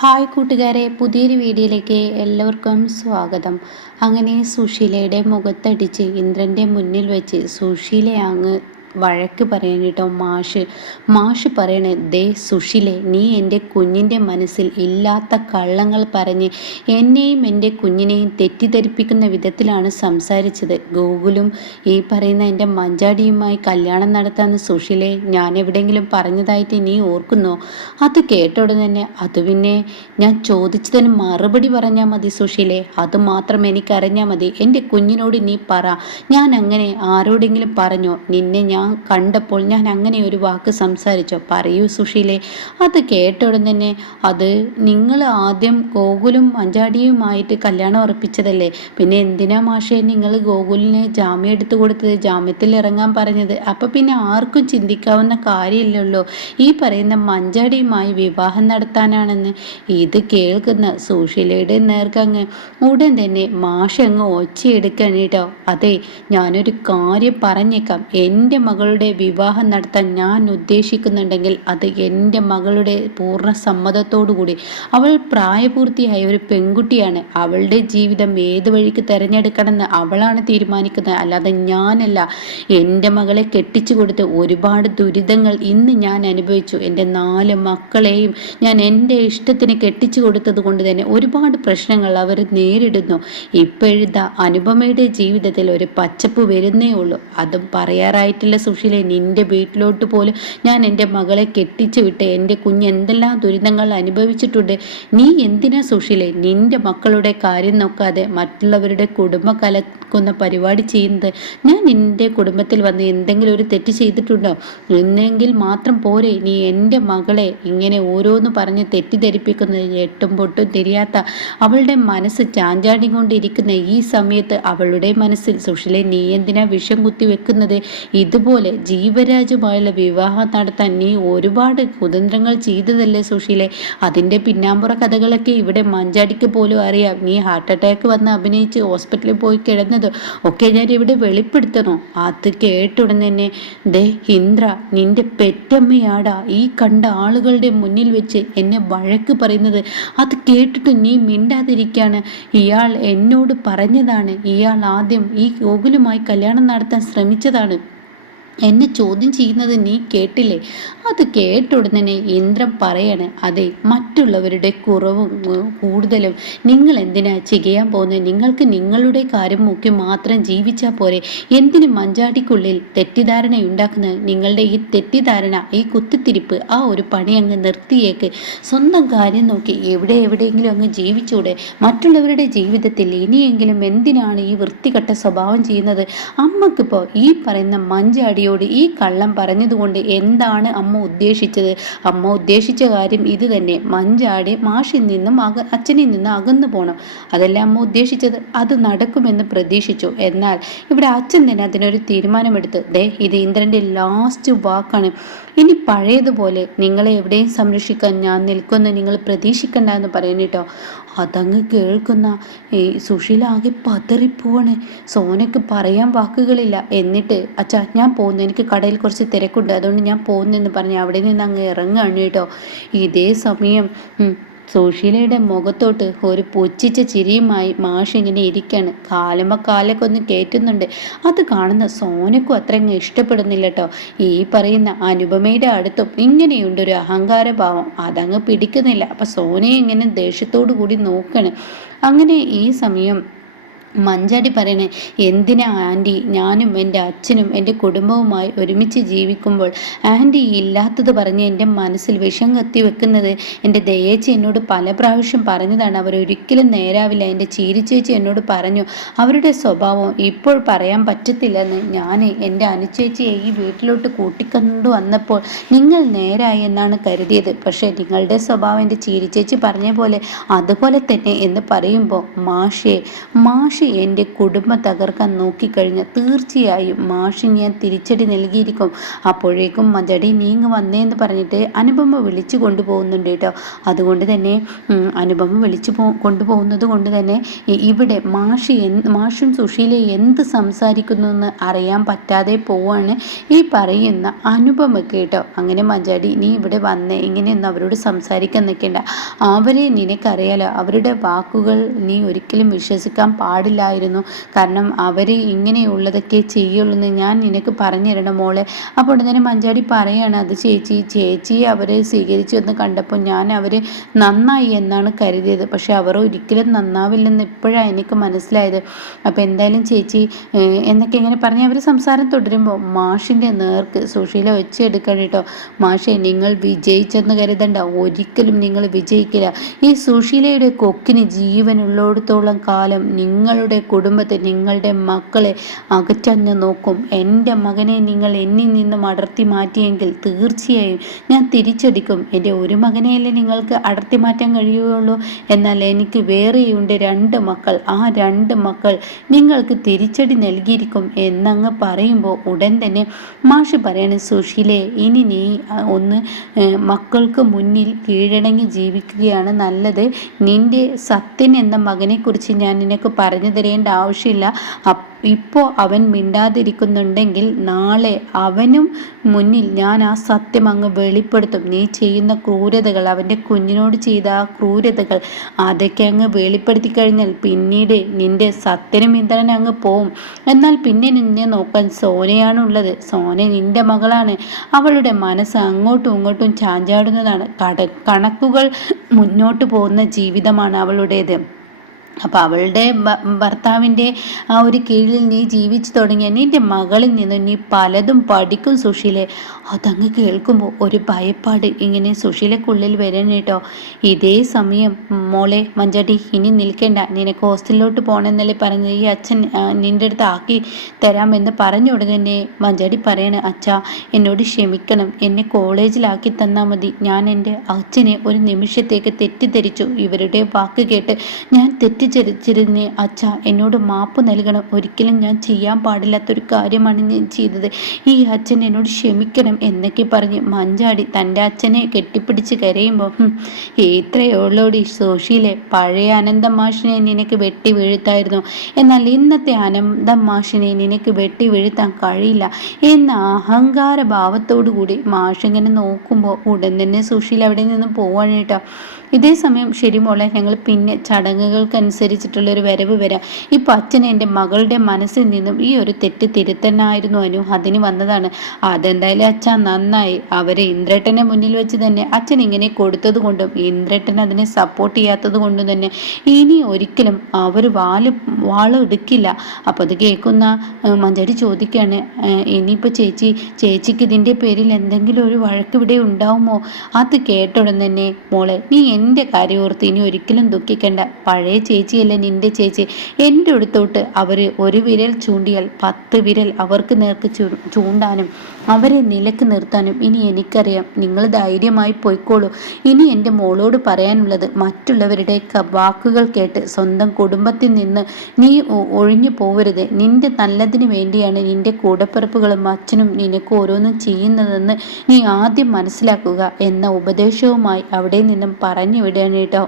Hi കൂട്ടുകാരെ പുതിയൊരു വീഡിയോയിലേക്ക് എല്ലാവർക്കും സ്വാഗതം. അങ്ങനെ സുശീലയുടെ മുഖത്തടിച്ച് ഇന്ദ്രന്റെ മുന്നിൽ വെച്ച് സുശീല അങ്ങ് വഴക്ക് പറയണം കേട്ടോ മാഷ്. മാഷ് പറയണേ ദേ സുഷിലെ നീ എന്റെ കുഞ്ഞിന്റെ മനസ്സിൽ ഇല്ലാത്ത കള്ളങ്ങൾ പറഞ്ഞ് എന്നെയും എന്റെ കുഞ്ഞിനെയും തെറ്റിദ്ധരിപ്പിക്കുന്ന വിധത്തിലാണ് സംസാരിച്ചത്. ഗൂഗിളും ഈ പറയുന്ന എന്റെ മഞ്ചാടിയുമായി കല്യാണം നടത്താന്ന് സുഷിലെ ഞാൻ എവിടെയെങ്കിലും പറഞ്ഞതായിട്ട് നീ ഓർക്കുന്നോ? അത് കേട്ടോടെ തന്നെ അത് പിന്നെ ഞാൻ ചോദിച്ചതിന് മറുപടി പറഞ്ഞാൽ മതി സുഷിലെ അത് മാത്രം എനിക്കറിഞ്ഞാൽ മതി. എന്റെ കുഞ്ഞിനോട് നീ പറ. ഞാൻ അങ്ങനെ ആരോടെങ്കിലും പറഞ്ഞോ? നിന്നെ ഞാൻ കണ്ടപ്പോൾ ഞാൻ അങ്ങനെ ഒരു വാക്ക് സംസാരിച്ചോ. പറയൂ സുഷീലെ അത് കേട്ട തന്നെ അത് നിങ്ങൾ ആദ്യം ഗോകുലും മഞ്ചാടിയുമായിട്ട് കല്യാണം ഉറപ്പിച്ചതല്ലേ? പിന്നെ എന്തിനാ മാഷെ നിങ്ങൾ ഗോകുലിന് ജാമ്യം എടുത്തു കൊടുത്തത്? ജാമ്യത്തിൽ ഇറങ്ങാൻ പറഞ്ഞത്? അപ്പം പിന്നെ ആർക്കും ചിന്തിക്കാവുന്ന കാര്യമില്ലല്ലോ. ഈ പറയുന്ന മഞ്ചാടിയുമായി വിവാഹം നടത്താനാണെന്ന് ഇത് കേൾക്കുന്ന സുഷീലയുടെ നേർക്കങ്ങ് ഉടൻ തന്നെ മാഷ അങ്ങ് ഒച്ചയെടുക്കണം കേട്ടോ. അതെ ഞാനൊരു കാര്യം പറഞ്ഞേക്കാം. എന്റെ മകളുടെ വിവാഹം നടത്താൻ ഞാൻ ഉദ്ദേശിക്കുന്നുണ്ടെങ്കിൽ അത് എന്റെ മകളുടെ പൂർണ സമ്മതത്തോടുകൂടി. അവൾ പ്രായപൂർത്തിയായ ഒരു പെൺകുട്ടിയാണ്. അവളുടെ ജീവിതം ഏത് വഴിക്ക് തിരഞ്ഞെടുക്കണമെന്ന് അവളാണ് തീരുമാനിക്കുന്നത്. അല്ലാതെ ഞാനല്ല. എന്റെ മകളെ കെട്ടിച്ചു കൊടുത്ത് ഒരുപാട് ദുരിതങ്ങൾ ഇന്ന് ഞാൻ അനുഭവിച്ചു. എന്റെ നാല് മക്കളെയും ഞാൻ എന്റെ ഇഷ്ടത്തിന് കെട്ടിച്ചു കൊടുത്തത് കൊണ്ട് തന്നെ ഒരുപാട് പ്രശ്നങ്ങൾ അവർ നേരിടുന്നു. ഇപ്പോഴത്തെ അനുപമയുടെ ജീവിതത്തിൽ ഒരു പച്ചപ്പ് വരുന്നേ ഉള്ളൂ. അതും പറയാറായിട്ടില്ല സുശീലെ നിന്റെ വീട്ടിലോട്ട് പോലും ഞാൻ എന്റെ മകളെ കെട്ടിച്ചു വിട്ട് എന്റെ കുഞ്ഞ് എന്തെല്ലാം ദുരിതങ്ങൾ അനുഭവിച്ചിട്ടുണ്ട്. നീ എന്തിനാ സുശീലെ നിന്റെ മക്കളുടെ കാര്യം നോക്കാതെ മറ്റുള്ളവരുടെ കുടുംബ കലക്കുന്ന പരിപാടി ചെയ്യുന്നത്? ഞാൻ നിന്റെ കുടുംബത്തിൽ വന്ന് എന്തെങ്കിലും ഒരു തെറ്റ് ചെയ്തിട്ടുണ്ടോ? എന്നെങ്കിൽ മാത്രം പോരെ. നീ എന്റെ മകളെ ഇങ്ങനെ ഓരോന്ന് പറഞ്ഞ് തെറ്റിദ്ധരിപ്പിക്കുന്നത് എട്ടും പൊട്ടും തിരിയാത്ത അവളുടെ മനസ്സ് ചാഞ്ചാടിക്കൊണ്ടിരിക്കുന്ന ഈ സമയത്ത് അവളുടെ മനസ്സിൽ സുഷിലെ നീ എന്തിനാ വിഷം കുത്തി വെക്കുന്നത് ഇതുപോലെ അതുപോലെ ജീവരാജുമായുള്ള വിവാഹം നടത്താൻ നീ ഒരുപാട് കുതന്ത്രങ്ങൾ ചെയ്തതല്ലേ സുശീലെ? അതിന്റെ പിന്നാമ്പുറ കഥകളൊക്കെ ഇവിടെ മഞ്ചാടിക്ക് പോലും അറിയാം. നീ ഹാർട്ട് അറ്റാക്ക് വന്ന് അഭിനയിച്ച് ഹോസ്പിറ്റലിൽ പോയി കിടന്നത് ഒക്കെ ഞാൻ ഇവിടെ വെളിപ്പെടുത്തണോ അത് കേട്ടുടൻ തന്നെ ദേ ഇന്ദ്ര നിന്റെ പെറ്റമ്മയാടാ. ഈ കണ്ട ആളുകളുടെ മുന്നിൽ വെച്ച് എന്നെ വഴക്ക് പറയുന്നത്. അത് കേട്ടിട്ട് നീ മിണ്ടാതിരിക്കാണ്. ഇയാൾ എന്നോട് പറഞ്ഞതാണ്. ഇയാൾ ആദ്യം ഈ ഗോകുലുമായി കല്യാണം നടത്താൻ ശ്രമിച്ചതാണ്. എന്നെ ചോദ്യം ചെയ്യുന്നത് നീ കേട്ടില്ലേ? അത് കേട്ട ഉടനെ ഇന്ദ്രൻ പറയാണ് അതെ മറ്റുള്ളവരുടെ കുറവും കൂടുതലും നിങ്ങൾ എന്തിനാ ചെയ്യാൻ പോകുന്നത്? നിങ്ങൾക്ക് നിങ്ങളുടെ കാര്യം നോക്കി മാത്രം ജീവിച്ചാൽ പോരെ. എന്തിന് മഞ്ചാടിക്കുള്ളിൽ തെറ്റിദ്ധാരണ ഉണ്ടാക്കുന്നത്? നിങ്ങളുടെ ഈ തെറ്റിദ്ധാരണ ഈ കുത്തിത്തിരിപ്പ് ആ ഒരു പണി അങ്ങ് നിർത്തിയേക്ക്. സ്വന്തം കാര്യം നോക്കി എവിടെ എവിടെയെങ്കിലും അങ്ങ് ജീവിച്ചൂടെ. മറ്റുള്ളവരുടെ ജീവിതത്തിൽ ഇനിയെങ്കിലും എന്തിനാണ് ഈ വൃത്തികെട്ട സ്വഭാവം ചെയ്യുന്നത്? അമ്മക്കിപ്പോൾ ഈ പറയുന്ന മഞ്ചാടി കുട്ടിയോട് ഈ കള്ളം പറഞ്ഞതുകൊണ്ട് എന്താണ് അമ്മ ഉദ്ദേശിച്ചത്? അമ്മ ഉദ്ദേശിച്ച കാര്യം ഇത് തന്നെ. മഞ്ചാടി മാഷിൽ നിന്നും അച്ഛനിൽ നിന്ന് അകന്നു പോകണം അതല്ല അമ്മ ഉദ്ദേശിച്ചത്? അത് നടക്കുമെന്ന് പ്രതീക്ഷിച്ചു. എന്നാൽ ഇവിടെ അച്ഛൻ തന്നെ അതിനൊരു തീരുമാനമെടുത്ത് ദേ ഇത് ഇന്ദ്രന്റെ ലാസ്റ്റ് വാക്കാണ്. ഇനി പഴയതുപോലെ നിങ്ങളെ എവിടെയും സംരക്ഷിക്കാൻ ഞാൻ നിൽക്കുമെന്ന് നിങ്ങൾ പ്രതീക്ഷിക്കണ്ട എന്ന് പറയുന്നിട്ടോ അതങ്ങ് കേൾക്കുന്ന ഈ സുശീല ആകെ പതറിപ്പോവാണ്. സോനക്ക് പറയാൻ വാക്കുകളില്ല. എന്നിട്ട് അച്ഛാ ഞാൻ പോകുന്നു എനിക്ക് കടയിൽ കുറച്ച് തിരക്കുണ്ട്. അതുകൊണ്ട് ഞാൻ പോകുന്നെന്ന് പറഞ്ഞ് അവിടെ നിന്ന് അങ്ങ് ഇറങ്ങുകയാണ് കേട്ടോ. ഇതേ സമയം സുശീലയുടെ മുഖത്തോട്ട് ഒരു പുച്ഛിച്ച ചിരിയുമായി മാഷ് ഇങ്ങനെ ഇരിക്കാണ്. കാലുമ്പ കാലൊക്കെ ഒന്ന് കയറ്റുന്നുണ്ട് അത് കാണുന്ന സോനക്കും അത്രങ്ങ് ഇഷ്ടപ്പെടുന്നില്ല കേട്ടോ ഈ പറയുന്ന അനുപമയുടെ അടുത്തും ഇങ്ങനെയുണ്ട് ഒരു അഹങ്കാരഭാവം അതങ്ങ് പിടിക്കുന്നില്ല. അപ്പം സോനയെ ഇങ്ങനെ ദേഷ്യത്തോടു കൂടി നോക്കണം? അങ്ങനെ ഈ സമയം മഞ്ചാടി പറയണേ എന്തിനാ ആന്റി ഞാനും എന്റെ അച്ഛനും എന്റെ കുടുംബവുമായി ഒരുമിച്ച് ജീവിക്കുമ്പോൾ ആന്റി ഇല്ലാത്തത് പറഞ്ഞ് എന്റെ മനസ്സിൽ വിഷം കത്തി വെക്കുന്നത് എന്റെ ദയേച്ചി എന്നോട് പല പ്രാവശ്യം പറഞ്ഞതാണ്. അവരൊരിക്കലും നേരാവില്ല. എന്റെ ചീരിച്ചേച്ചി എന്നോട് പറഞ്ഞു അവരുടെ സ്വഭാവം ഇപ്പോൾ പറയാൻ പറ്റത്തില്ലെന്ന് ഞാൻ എന്റെ അനുചേച്ചിയെ ഈ വീട്ടിലോട്ട് കൂട്ടിക്കൊണ്ടു വന്നപ്പോൾ നിങ്ങൾ നേരായി എന്നാണ് കരുതിയത്. പക്ഷേ നിങ്ങളുടെ സ്വഭാവം എന്റെ ചീരിച്ചേച്ചി പറഞ്ഞ പോലെ അതുപോലെ തന്നെ എന്ന് പറയുമ്പോൾ മാഷേ മാഷ് മാഷ് എന്റെ കുടുംബം തകർക്കാൻ നോക്കിക്കഴിഞ്ഞാൽ തീർച്ചയായും മാഷ് ഞാൻ തിരിച്ചടി നൽകിയിരിക്കും. അപ്പോഴേക്കും മജടി നീങ്ങ് വന്നേന്ന് പറഞ്ഞിട്ട് അനുപമ വിളിച്ചു കൊണ്ടുപോകുന്നുണ്ട് കേട്ടോ. അതുകൊണ്ട് തന്നെ അനുപമ വിളിച്ചു പോ കൊണ്ടുപോകുന്നത് കൊണ്ട് തന്നെ ഇവിടെ മാഷ് മാഷും സുഷീലെ എന്ത് സംസാരിക്കുന്നു എന്ന് അറിയാൻ പറ്റാതെ പോവാണ് ഈ പറയുന്ന അനുപമ കേട്ടോ. അങ്ങനെ മജടി നീ ഇവിടെ വന്നേ ഇങ്ങനെയൊന്നും അവരോട് സംസാരിക്കാൻ നിൽക്കേണ്ട. അവരെ നിനക്കറിയാലോ അവരുടെ വാക്കുകൾ നീ ഒരിക്കലും വിശ്വസിക്കാൻ പാടില്ലായിരുന്നു കാരണം അവർ ഇങ്ങനെയുള്ളതൊക്കെ ചെയ്യുള്ളൂ എന്ന് ഞാൻ നിനക്ക് പറഞ്ഞു തരണം മോളെ. അപ്പോൾ ഉടനെ മഞ്ചാടി പറയാണ് അത് ചേച്ചി ചേച്ചി അവരെ സ്വീകരിച്ചു എന്ന് കണ്ടപ്പോൾ ഞാൻ അവർ നന്നായി എന്നാണ് കരുതിയത്. പക്ഷെ അവർ ഒരിക്കലും നന്നാവില്ലെന്ന് ഇപ്പോഴാണ് എനിക്ക് മനസ്സിലായത്. അപ്പോൾ എന്തായാലും ചേച്ചി എന്നൊക്കെ ഇങ്ങനെ പറഞ്ഞ് അവർ സംസാരം തുടരുമ്പോൾ മാഷിന്റെ നേർക്ക് സുശീല വെച്ചെടുക്കണം കേട്ടോ. മാഷെ നിങ്ങൾ വിജയിച്ചെന്ന് കരുതണ്ട. ഒരിക്കലും നിങ്ങൾ വിജയിക്കില്ല. ഈ സുശീലയുടെ കൊക്കിന് ജീവനുള്ളിടത്തോളം കാലം നിങ്ങളുടെ കുടുംബത്തെ നിങ്ങളുടെ മക്കളെ അകറ്റഞ്ഞ് നോക്കും. എന്റെ മകനെ നിങ്ങൾ എന്നിൽ നിന്നും അടർത്തി മാറ്റിയെങ്കിൽ തീർച്ചയായും ഞാൻ തിരിച്ചടിക്കും. എന്റെ ഒരു മകനെയല്ലേ നിങ്ങൾക്ക് അടർത്തി മാറ്റാൻ കഴിയുകയുള്ളൂ എന്നാൽ എനിക്ക് വേറെയുണ്ട് രണ്ട് മക്കൾ. ആ രണ്ട് മക്കൾ നിങ്ങൾക്ക് തിരിച്ചടി നൽകിയിരിക്കും എന്നങ്ങ് പറയുമ്പോൾ ഉടൻ തന്നെ മാഷ് പറയാണ് സുശീലെ ഇനി നീ ഒന്ന് മക്കൾക്ക് മുന്നിൽ കീഴടങ്ങി ജീവിക്കുകയാണ് നല്ലത്. നിന്റെ സത്യൻ എന്ന മകനെക്കുറിച്ച് ഞാൻ നിനക്ക് പറഞ്ഞു തരേണ്ട ആവശ്യമില്ല. ഇപ്പോൾ അവൻ മിണ്ടാതിരിക്കുന്നുണ്ടെങ്കിൽ നാളെ അവനും മുന്നിൽ ഞാൻ ആ സത്യം അങ്ങ് വെളിപ്പെടുത്തും. നീ ചെയ്യുന്ന ക്രൂരതകൾ അവന്റെ കുഞ്ഞിനോട് ചെയ്ത ആ ക്രൂരതകൾ അതൊക്കെ അങ്ങ് വെളിപ്പെടുത്തി കഴിഞ്ഞാൽ പിന്നീട് നിന്റെ സത്യനും ഇന്ദ്രൻ അങ്ങ് പോവും. എന്നാൽ പിന്നെ നിന്നെ നോക്കാൻ സോനയാണുള്ളത്. സോന നിന്റെ മകളാണ്. അവളുടെ മനസ്സ് അങ്ങോട്ടും ഇങ്ങോട്ടും ചാഞ്ചാടുന്നതാണ്. കട കണക്കുകൾ മുന്നോട്ട് പോകുന്ന ജീവിതമാണ് അവളുടേത്. അപ്പോൾ അവളുടെ ഭർത്താവിന്റെ ആ ഒരു കീഴിൽ നീ ജീവിച്ചു തുടങ്ങിയ നിന്റെ മകളിൽ നിന്ന് നീ പലതും പഠിക്കും സുശീലെ. അതങ്ങ് കേൾക്കുമ്പോൾ ഒരു ഭയപ്പാട് ഇങ്ങനെ സുശീലക്കുള്ളിൽ വരണം കേട്ടോ ഇതേ സമയം മോളെ മഞ്ചാട്ടി ഇനി നിൽക്കേണ്ട. നിനക്ക് ഹോസ്റ്റലിലോട്ട് പോകണമെന്നല്ലേ പറഞ്ഞത് ഈ അച്ഛൻ നിന്റെ അടുത്ത് ആക്കി തരാമെന്ന് പറഞ്ഞു ഉടനെ മഞ്ചാടി പറയണേ അച്ഛ എന്നോട് ക്ഷമിക്കണം. എന്നെ കോളേജിലാക്കി തന്നാൽ മതി. ഞാൻ എന്റെ അച്ഛനെ ഒരു നിമിഷത്തേക്ക് തെറ്റിദ്ധരിച്ചു. ഇവരുടെ വാക്ക് കേട്ട് ഞാൻ തെറ്റി തെറ്റിദ്ധരിച്ചിരുന്നേ അച്ഛ എന്നോട് മാപ്പ് നൽകണം. ഒരിക്കലും ഞാൻ ചെയ്യാൻ പാടില്ലാത്തൊരു കാര്യമാണ് ഞാൻ ചെയ്തത്. ഈ അച്ഛൻ എന്നോട് ക്ഷമിക്കണം എന്നൊക്കെ പറഞ്ഞ് മഞ്ചാടി തന്റെ അച്ഛനെ കെട്ടിപ്പിടിച്ച് കരയുമ്പോൾ ഇത്രയുള്ളോടി സോഷിയിലെ പഴയ അനന്തം മാഷിനെ നിനക്ക് വെട്ടി വീഴ്ത്തായിരുന്നു. എന്നാൽ ഇന്നത്തെ അനന്തം മാഷിനെ നിനക്ക് വെട്ടി വീഴ്ത്താൻ കഴിയില്ല എന്ന അഹങ്കാര ഭാവത്തോടു കൂടി മാഷിങ്ങനെ നോക്കുമ്പോൾ ഉടൻ തന്നെ സുഷീൽ അവിടെ നിന്ന് പോവാണ് കേട്ടോ. ഇതേ സമയം ശരി മോളെ ഞങ്ങൾ പിന്നെ ചടങ്ങുകൾക്കനുസരിച്ചിട്ടുള്ള ഒരു വരവ് വരാം. ഇപ്പൊ അച്ഛൻ എന്റെ മകളുടെ മനസ്സിൽ നിന്നും ഈ ഒരു തെറ്റ് തിരുത്തനായിരുന്നു അനു. അതിന് വന്നതാണ്. അതെന്തായാലും അച്ഛൻ നന്നായി. അവരെ ഇന്ദ്രട്ടനെ മുന്നിൽ വെച്ച് തന്നെ അച്ഛൻ ഇങ്ങനെ കൊടുത്തത് കൊണ്ടും ഇന്ദ്രട്ടൻ അതിനെ സപ്പോർട്ട് ചെയ്യാത്തത് കൊണ്ടും തന്നെ ഇനി ഒരിക്കലും അവർ വാൽ വാൾ എടുക്കില്ല. അപ്പോൾ അത് കേൾക്കുന്ന മഞ്ചടി ചോദിക്കുകയാണ് ഇനിയിപ്പോൾ ചേച്ചി ചേച്ചിക്ക് ഇതിന്റെ പേരിൽ എന്തെങ്കിലും ഒരു വഴക്ക് ഇവിടെ ഉണ്ടാവുമോ? അത് കേട്ടുടൻ തന്നെ മോളെ നീ എന്റെ കാര്യം ഓർത്ത് ഇനി ഒരിക്കലും ദുഃഖിക്കണ്ട. പഴയ ചേച്ചിയല്ല നിന്റെ ചേച്ചി? എന്റെ അടുത്തോട്ട് അവർ ഒരു വിരൽ ചൂണ്ടിയാൽ പത്ത് വിരൽ അവർക്ക് നേർക്ക് ചൂണ്ടാനും അവരെ നിലയ്ക്ക് നിർത്താനും ഇനി എനിക്കറിയാം. നിങ്ങൾ ധൈര്യമായി പോയിക്കോളൂ. ഇനി എന്റെ മോളോട് പറയാനുള്ളത് മറ്റുള്ളവരുടെ വാക്കുകൾ കേട്ട് സ്വന്തം കുടുംബത്തിൽ നിന്ന് നീ ഒഴിഞ്ഞു പോവരുത്. നിന്റെ നല്ലതിന് വേണ്ടിയാണ് നിന്റെ കൂടപ്പിറപ്പുകളും അച്ഛനും നിനക്ക് ഓരോന്നും ചെയ്യുന്നതെന്ന് നീ ആദ്യം മനസ്സിലാക്കുക എന്ന ഉപദേശവുമായി അവിടെ നിന്നും പറഞ്ഞു വിടാനേട്ടോ